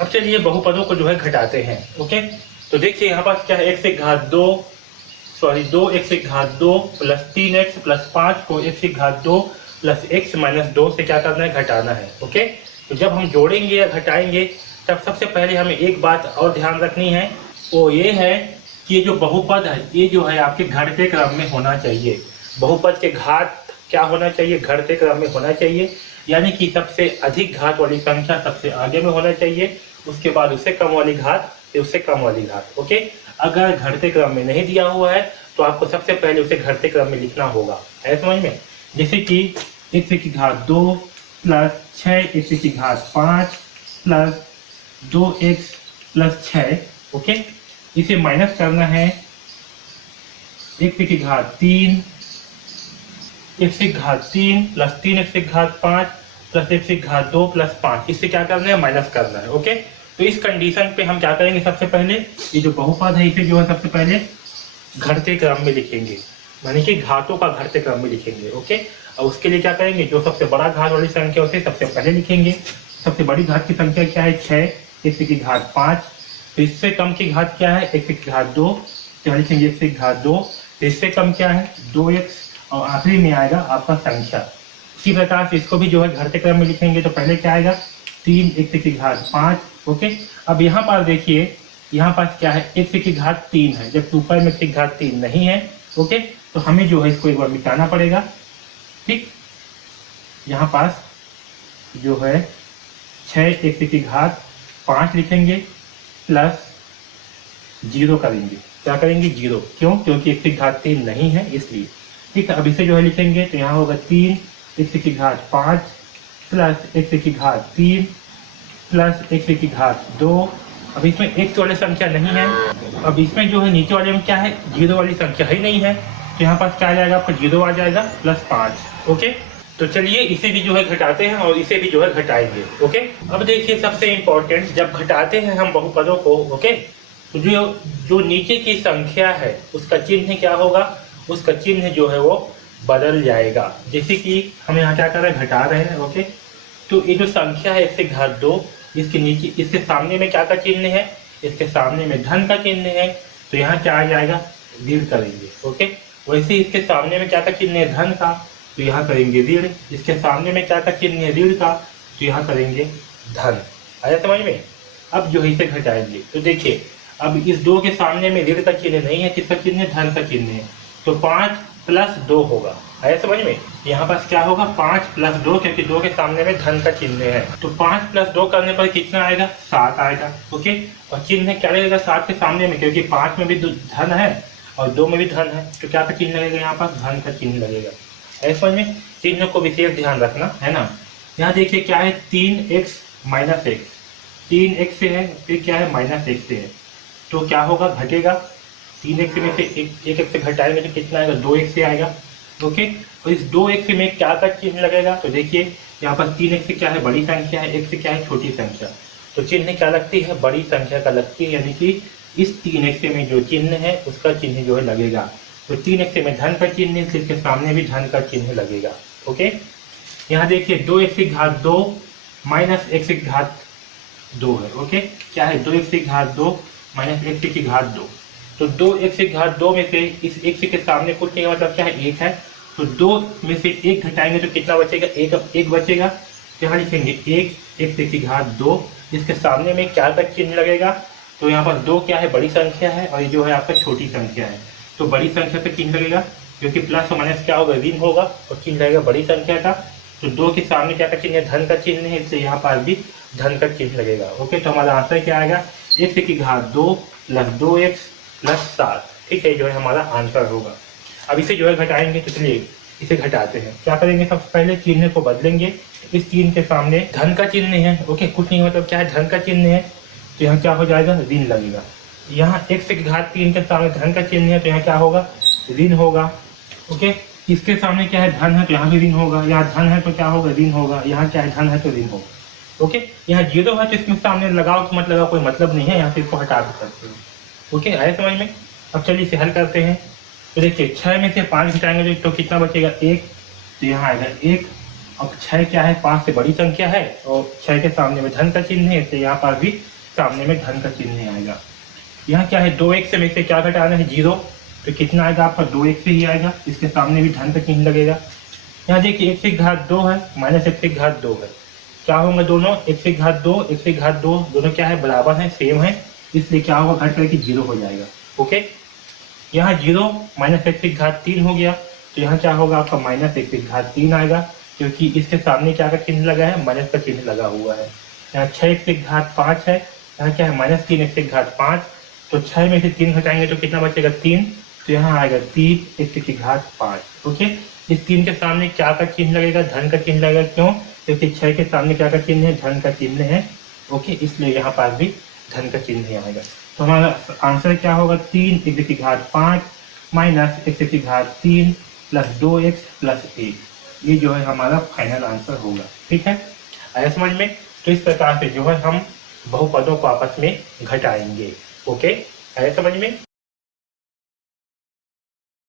अब चलिए बहुपदों को जो है घटाते हैं। ओके, तो देखिए यहाँ पास क्या है, x से घात 2 सॉरी 2x से घात 2 प्लस 3x प्लस 5 को x से घात 2 प्लस x माइनस 2 से क्या करना है, घटाना है। ओके, तो जब हम जोड़ेंगे या घटाएंगे तब सबसे पहले हमें एक बात और ध्यान रखनी है, वो ये है कि ये जो बहुपद है ये जो है आपके घटते क्रम में होना चाहिए। बहुपद के घात क्या होना चाहिए, घटते क्रम में होना चाहिए, यानी कि सबसे अधिक घात वाली संख्या सबसे आगे में होना चाहिए, उसके बाद उससे कम वाली घात, उससे कम वाली घात। ओके, अगर घटते क्रम में नहीं दिया हुआ है तो आपको सबसे पहले उसे घटते क्रम में लिखना होगा, है समझ में। जैसे कि x की घात 2 प्लस 6x की घात 5 प्लस 2x प्लस 6। ओके, इसे माइनस करना है x की घात 3 x की घात 3 प्लस 3x की घात 5 प्लस x की घात 2 प्लस 5, इससे क्या करना है, माइनस करना है। ओके, तो इस कंडीशन पे हम क्या करेंगे, सबसे पहले ये जो बहुपद है इसे जो है सबसे पहले घटते क्रम में लिखेंगे, यानी कि घातों का घटते क्रम में लिखेंगे। ओके, और उसके लिए क्या करेंगे, जो सबसे बड़ा घात वाली संख्या उसे सबसे पहले लिखेंगे। सबसे बड़ी घात की संख्या क्या है, 6 x की घात 5, तो इससे कम की घात क्या है, x की घात 2, तो लिखेंगे x की घात 2, तो इससे कम क्या है 2x, और आखिरी में आएगा आपका संख्या। इसी प्रकार से इसको भी जो है घटते क्रम में लिखेंगे, तो पहले क्या आएगा 3x की घात 5। ओके, अब यहाँ पर देखिए यहाँ पास क्या है, x की घात 3 है, जब ऊपर में x की घात 3 नहीं है। ओके, तो हमें जो है इसको एक बार मिटाना पड़ेगा। ठीक, यहाँ पास जो है 6x की घात 5 लिखेंगे प्लस 0 करेंगे, क्या करेंगे 0, क्यों, क्योंकि x की घात 3 नहीं है इसलिए। ठीक है, अब इसे जो है लिखेंगे तो यहाँ होगा 3x की घात 5 प्लस x की घात 3 प्लस x की घात 2। अब इसमें x वाली संख्या नहीं है, अब इसमें जो है नीचे वाले में क्या है, 0 वाली संख्या ही नहीं है, तो यहाँ पास क्या आ जाएगा आपका 0 आ जाएगा प्लस 5। ओके, तो चलिए इसे भी जो है घटाते हैं और इसे भी जो है घटाएंगे। ओके, अब देखिए सबसे इम्पोर्टेंट, जब घटाते हैं हम बहुपदों को, ओके, तो जो नीचे की संख्या है उसका चिन्ह क्या होगा, उसका चिन्ह जो है वो बदल जाएगा। जैसे कि हम यहाँ क्या कर रहे हैं, घटा रहे हैं। ओके, तो ये जो संख्या है x की घात 2, इसके नीचे इसके सामने में क्या का चिन्ह है, इसके सामने में धन का चिन्ह है, तो यहाँ क्या आ जाएगा, ऋण करेंगे। ओके, वैसे इसके सामने में क्या का चिन्ह है, धन का, तो यहाँ करेंगे ऋण। इसके सामने में क्या का चिन्ह है, ऋण का, तो यहाँ करेंगे धन। आया समझ में। अब जो इसे घटाएंगे तो देखिए, अब इस 2 के सामने में ऋण का चिन्ह नहीं है, किसका चिन्ह है, धन का चिन्ह है, तो 5 प्लस 2 होगा। आया समझ में। यहाँ पास क्या होगा, 5 प्लस 2, क्योंकि 2 के सामने में धन का चिन्ह है, तो 5 प्लस 2 करने पर कितना आएगा, 7 आएगा। ओके, और चिन्ह क्या लगेगा 7 के सामने में, क्योंकि 5 में भी धन है और 2 में भी धन है, तो क्या का चिन्ह लगेगा, यहाँ पास धन का चिन्ह लगेगा। ऐसे समझ में, चिन्ह को विशेष ध्यान रखना है ना। यहाँ देखिए क्या है, 3x माइनस x, 3x से है, फिर क्या है माइनस x से है, तो क्या होगा, घटेगा। 3x में से एक x से घटाएंगे तो कितना आएगा, 2x से आएगा। ओके, और इस 2x में क्या का चिन्ह लगेगा, तो देखिए यहाँ पर 3x से क्या है, बड़ी संख्या है, x से क्या है, छोटी संख्या, तो चिन्ह क्या लगती है, बड़ी संख्या का लगती है, यानी कि इस 3x में जो चिन्ह है उसका चिन्ह जो है लगेगा। तो 3x में धन का चिन्ह है, इसके सामने भी धन का चिन्ह लगेगा। ओके, यहाँ देखिए 2x की घात 2 माइनस x की घात 2 है। ओके, क्या है, 2x की घात 2 माइनस x की घात 2, तो 2x की घात 2 में से इस x के सामने कुछ नहीं, मतलब क्या है, 1 है, तो 2 में से 1 घटाएंगे तो कितना बचेगा, 1 बचेगा, तो यहाँ लिखेंगे 1 x की घात 2, इसके सामने में क्या का चिन्ह लगेगा, तो यहाँ पर 2 क्या है, बड़ी संख्या है, और ये जो है आपका छोटी संख्या है, तो बड़ी संख्या पे चिन्ह लगेगा, क्योंकि प्लस और माइनस क्या होगा, ऋण होगा, और चिन्ह लगेगा बड़ी संख्या का, तो 2 के सामने क्या का चिन्ह है, धन का चिन्ह है, इसलिए यहाँ पर भी धन का चिन्ह लगेगा। ओके, तो हमारा आंसर क्या आएगा, x की घात 2 प्लस 2x प्लस 7। ठीक है, जो है हमारा आंसर होगा। अब इसे जो है घटाएंगे, तो चलिए इसे घटाते हैं। क्या करेंगे, सबसे पहले चिन्ह को बदलेंगे, इस 3 के सामने धन का चिन्ह है। ओके, कुछ नहीं, मतलब क्या है, धन का चिन्ह है, तो यहाँ क्या हो जाएगा, ऋण लगेगा। यहाँ x की घात 3 के सामने धन का चिन्ह है, तो यहाँ क्या होगा, ऋण होगा। ओके, इसके सामने क्या है, धन है, तो यहाँ भी ऋण होगा, यहाँ धन है तो क्या होगा, ऋण होगा, यहाँ क्या है, धन है तो ऋण होगा। ओके, यहाँ 0 है तो इसमें सामने लगाओ तो मत लगाओ, कोई मतलब नहीं है, यहाँ से इसको हटा भी सकते हो। ओके, आया समझ में। अब चलिए इसे हल करते हैं। तो देखिए 6 में से 5 घटाएंगे तो कितना बचेगा, 1, तो यहाँ आएगा 1 अब 6 क्या है, 5 से बड़ी संख्या है और 6 के सामने में धन का चिन्ह है, तो यहाँ पर भी सामने में धन का चिन्ह आएगा। यहाँ क्या है, 2x में से क्या घटाना है, 0, तो कितना आएगा आपका 2x ही आएगा, इसके सामने भी धन का चिन्ह लगेगा। यहाँ देखिए x की घात 2 है माइनस x की घात 2 है, क्या होंगे दोनों, x की घात 2 x की घात 2 दोनों क्या है, बराबर है, सेम है, इसलिए क्या होगा, घट करके 0 हो जाएगा। ओके, यहाँ 0 माइनस x की घात 3 हो गया, तो यहाँ क्या होगा आपका माइनस x की घात 3 आएगा, क्योंकि इसके सामने क्या का चिन्ह लगा है, माइनस का चिन्ह लगा हुआ है। यहाँ 6x की घात 5 है, यहाँ क्या है माइनस 3x की घात 5, तो 6 में से 3 घटाएंगे तो कितना बचेगा, 3, तो यहाँ आएगा 3x की घात 5। ओके, इस 3 के सामने क्या का चिन्ह लगेगा, धन का चिन्ह लगेगा, क्यों, क्योंकि 6 के सामने क्या का चिन्ह है, धन का चिन्ह है। ओके, इसलिए यहाँ पर भी धन का चिन्ह आएगा। तो हमारा आंसर क्या होगा, 3x की घात 5 माइनस x की घात 3 प्लस 2x प्लस 1, ये जो है हमारा फाइनल आंसर होगा। ठीक है, आया समझ में। तो इस प्रकार से जो है हम बहुपदों को आपस में घटाएंगे। ओके, आया समझ में।